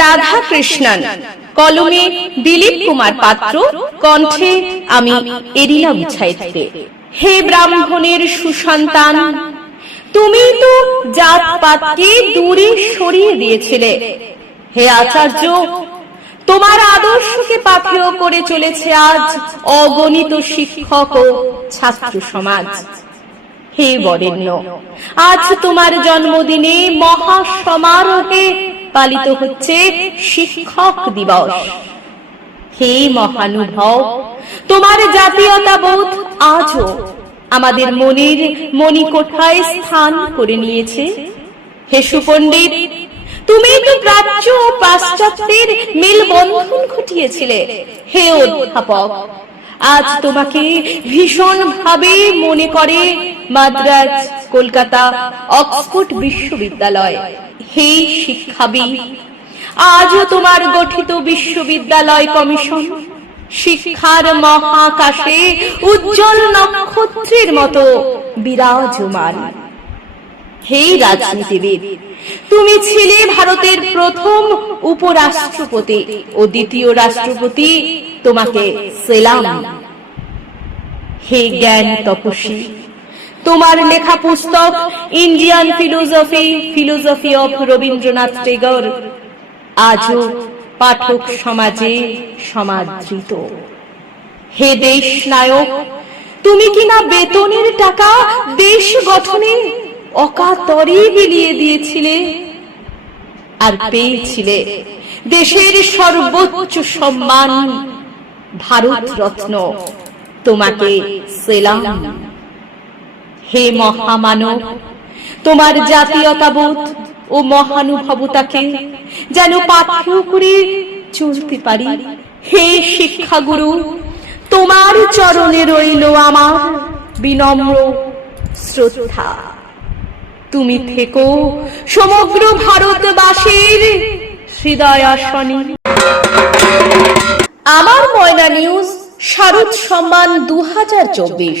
রাধা কৃষ্ণন কলমে দিলীপ কুমার পাত্র, কণ্ঠে আমি এরিনা গুছাইতে হে ব্রাহ্মণের সুসন্তান, তুমি তো জাতপাতকে দূরে সরিয়ে দিয়েছিলে। হে আচার্য, তোমার আদর্শকে পাথেয় করে চলেছে আজ অগণিত শিক্ষক ও ছাত্র সমাজ। হে বরেণ্য, আজ তোমার জন্মদিনে মহা সমারোহে পালিত হচ্ছে শিক্ষক দিবস। হে মহানুভব, তোমার জাতীয়তাবোধ আজও আমাদের মনের মণিকোঠায় স্থান করে নিয়েছে। হে সুপণ্ডিত, তুমি তো প্রাচ্য ও পাশ্চাত্যের মেলবন্ধন ঘটিয়েছিলে। হে অধ্যাপক, আজ তোমাকে ভীষণ ভাবে মনে করে মাদ্রাজ কলকাতা, অক্সফোর্ড বিশ্ববিদ্যালয়। হে শিক্ষাবিদ, আজও তোমার গঠিত বিশ্ববিদ্যালয় কমিশন শিক্ষার মহাকাশে উজ্জ্বল নক্ষত্রের মতো বিরাজমান। হে রাজনীতিবিদ, তুমি ছিলে ভারতের প্রথম উপরাষ্ট্রপতি ও দ্বিতীয় রাষ্ট্রপতি, তোমাকে সেলাম। হে জ্ঞান তপস্বী তোমার লেখা পুস্তক Indian philosophy philosophy of Rabindranath Tagore আজও পাঠক সমাজে সমাদৃত। হে দেশ নায়ক তুমি কিনা বেতনের টাকা দেশ গঠনে অকাতরে বিলিয়ে দিয়েছিলে? আর পেয়েছিলে দেশের সর্বোচ্চ সম্মান, ভারত রত্ন। তোমাকে সেলাম। হে মহামানব, তোমার জাতীয়তাবোধ ও মহানুভবতাকে যেন পাথেয় করে চলতে পারি। হে শিক্ষাগুরু, তোমার চরণে রইল আমার বিনম্র শ্রদ্ধা। তুমি থেকো সমগ্র ভারতবাসীর হৃদয় আসনে আমার ময়না নিউজ, শারদ সম্মান দু হাজার চব্বিশ।